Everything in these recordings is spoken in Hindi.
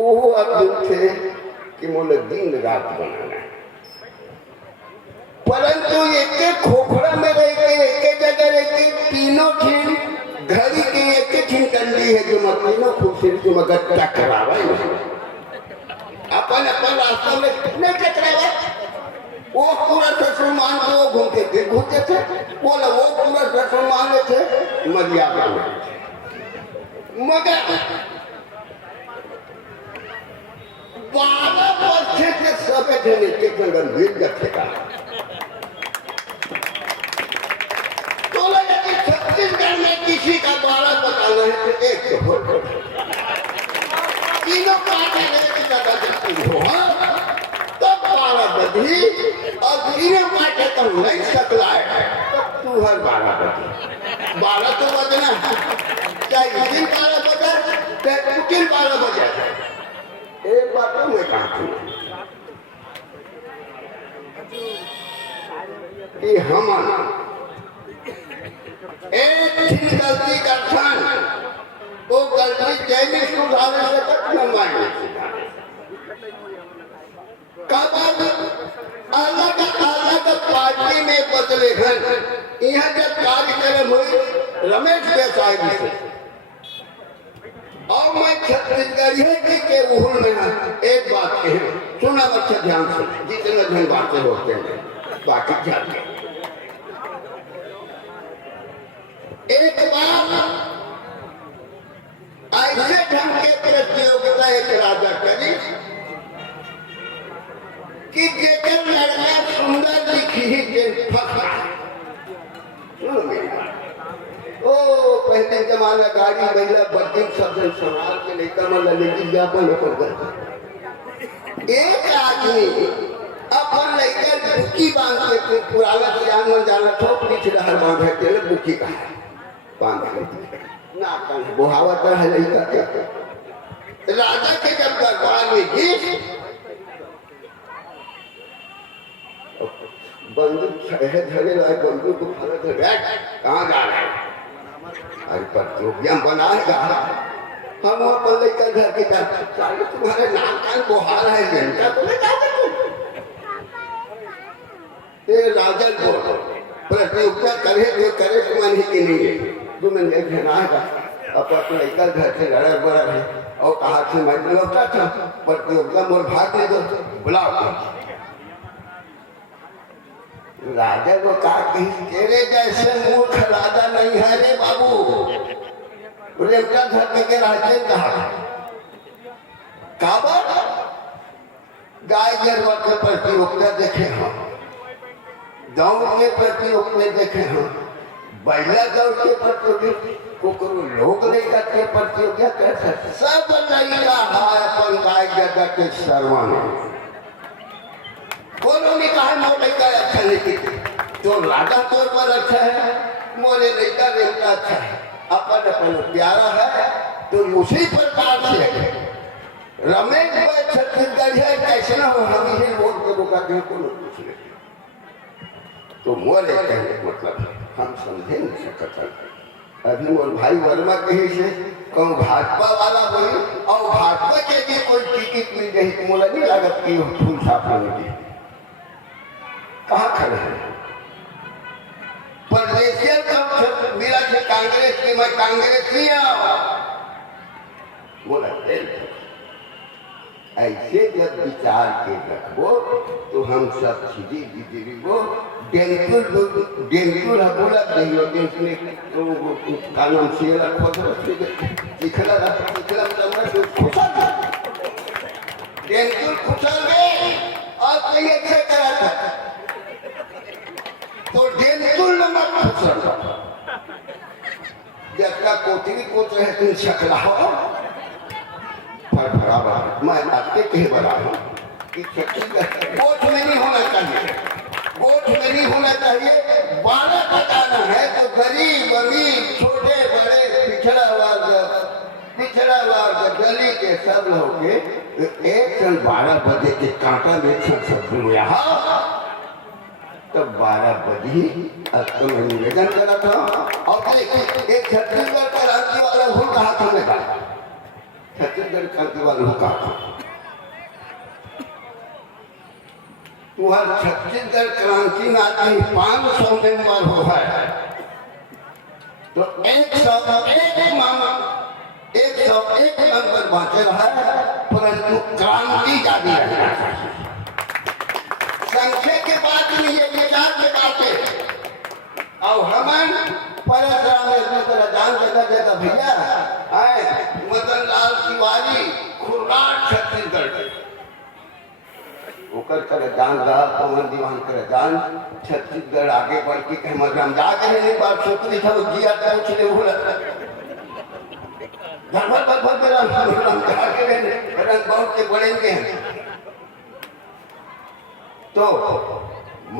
वो अब थे कि मोले दिन रात बनाना है, परंतु एक खोखड़ा में रह के एक जगह रह के तीनों ठिन घड़ी की एक ठिन कंडी है जो तीनों खूबसूरती मगर टकरावा अपन अपन रास्ता में नहीं टकरावा। वो पूरा ससुर मान के वो घूमते थे बोला वो पूरा ससुर मान थे मर्यादा में, मगर 12 वर्ष से सब थे गंभीर जगह तो लगा कि छत्तीसगढ़ में किसी का 12 बताना है तो एक तो हो तीनों काटे की जगह जब हो तब 12 बजी और तीनों काटे तो नहीं सकला है तू हर 12 बजे 12 तो बजना चाहे दिन 12 बजे चाहे दिन 12 बजे एक बात तो मैं कहती हूँ कि हम एक गलती करता वो गलती जैसे सुधारे से तक न माने कब अलग अलग पार्टी में बदले हैं। यहाँ जब कार्यक्रम हुई रमेश देसाई से और मैं छत्तीसगढ़ी के उहुल में एक बात कही सुना अच्छा ध्यान से जितने धन बातें होते हैं बाकी जाते एक बार ऐसे ढंग के प्रतियोगिता एक राजा करी कि जेकर लड़का सुंदर दिखी ही फखरा ओ पहले जमाना गाड़ी महिला बच्चे सब संभाल के लेकर मतलब लेकिन ज्ञापन एक आदमी अपन लेकर बुकी बांध के पुराना जानवर जाना ठोक पीछे हर बांध है बुकी का ना बुहावत है लड़का के राजा के जब दरबार में गई बंदूक धरे लाए बंदूक कहाँ जा रहे हैं अरे प्रतियोगिता बनाएगा हम अपन लेकर घर के सारे तुम्हारे नाम का बुहार है जनता तो नहीं जाते राजा को प्रतियोगिता करे जो करे तुम्हारी की नहीं है तुम्हें नहीं आएगा अपन लेकर घर से लड़ा बड़ा है और कहा से मैं लौटा था प्रतियोगिता मोर भाग दे दो बुलाओ राजा को कहा कि तेरे जैसे मूर्ख राजा नहीं है रे बाबू रेवटा धरती के राजे कहा काबर गाय गरवा के प्रतियोगिता देखे हम दौड़ के प्रतियोगिता देखे हम बैला दौड़ के प्रतियोगिता लोग नहीं करते प्रतियोगिता कर सब लड़का है अपन गाय जगह के सर्वन कोनो ने कहा मोर लड़का अच्छा नहीं तो राजा तौर पर अच्छा है मोरे लड़का रेवटा अच्छा है अपन अपन प्यारा है तो उसी प्रकार से रमेश भाई छत्तीसगढ़ है कैसे ना हो हम ही वोट के बुका के कोनो कुछ नहीं तो मोरे कहने मतलब हम समझे नहीं सकता अभी मोर भाई वर्मा कही से कहूँ भाजपा वाला हुई और भाजपा के लिए कोई टिकट मिल गई तो मोला नहीं लागत कि फूल साफ होने की कहाँ खड़े हैं प्रदेशियन का मेरा से कांग्रेस की मैं कांग्रेसी बोला ऐसे जब विचार के रखो तो हम सब चीजें बिजली को डेंगुल बोला कानून से रखो दिखला डेंगुल खुशल गए और कहीं अच्छा करा था तो डेंगुल नंबर खुशल जबका कोठरी कोच है तुम शकला हो बराबर मैं आपके कहे बड़ा हूँ कि गोठ में नहीं होना चाहिए गोठ में नहीं होना चाहिए 12 बताना है तो गरीब अमीर छोटे बड़े पिछड़ा वर्ग गली के सब लोग के एक सन 12 बजे के कांटा में सब यहाँ तब 12 बजे अब तो मैं निवेदन करा था और एक छत्तीसगढ़ का राज्य वाला भूल कहा था मैं छत्तीसगढ़ छत्तीसगढ़ क्रांति वालों का वह छत्तीसगढ़ क्रांति नाती 500 मेंबर हो है तो 101 मामा 101 मेंबर बाँचे है, परंतु क्रांति जारी रहना चाहिए। संख्या के बात नहीं है, विचार के बात है। और हमन परशुराम में जान जगह जगह भैया आए मदन लाल तिवारी खुर्राट छत्तीसगढ़ ओकर कर जान रहा पवन दीवान कर जान छत्तीसगढ़ आगे बढ़ के कह हम जा के नहीं बात सोच था जिया कुछ नहीं हो रहा धर्मर पर मेरा हम जा के रंग बहुत के बढ़ेंगे तो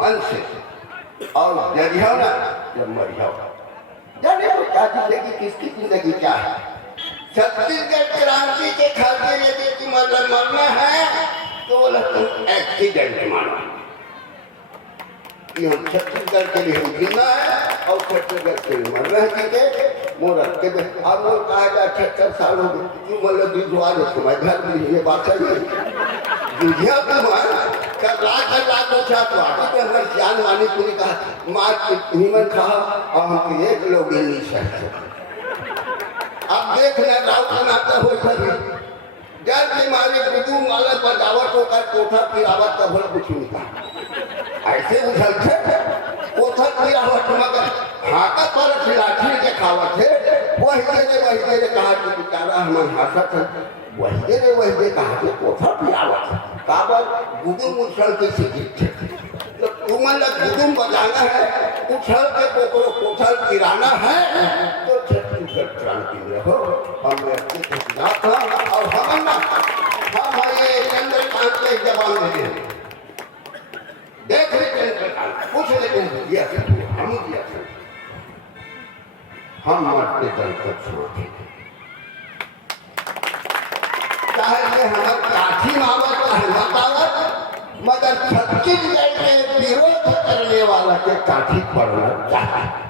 मन से और जरिया ना जब मर जाओ जाने तो क्या जिंदगी किसकी जिंदगी क्या है। छत्तीसगढ़ क्रांति के खातिर यदि मतलब मरना है तो बोला तुम एक्सीडेंट मानो कि हम छत्तीसगढ़ के लिए हम जीना है और छत्तीसगढ़ के लिए मरना है के मोर के अब वो कहा जा 78 साल हो गए क्यों मतलब विधवा तुम्हारे घर में ये बात सही है बुझिया कब लाख पूछा तो आगे तो हमारे जान वानी पूरी कहा मार नीमन खा और हम एक लोग नहीं सकते। अब देखना राव बनाता हो डर के मारे बुजू माला पर दावत होकर कोठा पिरावत का भर कुछ नहीं कहा ऐसे उछल थे कोठा पिरावत मगर हाका पर लाठी के खावत थे वही दे कहा कि बेचारा हम हासत है वही दे कहा कि कोठा पिरावत काबर गुदुम उछल के सीखी तो तुम्हें लग गुदुम बजाना है उछल के कोठा गिराना है तो छत्तीसगढ़ क्रांति में हो हम और हम ये चंद्रकांत के जवान देते देख रहे चंद्रकांत पूछ लेते दिया हम दिया हम मरते दल को छोड़ते चाहे हमारे काठी मावत मगर छत्तीसगढ़ के विरोध करने वाला के काठी पड़ना चाहिए।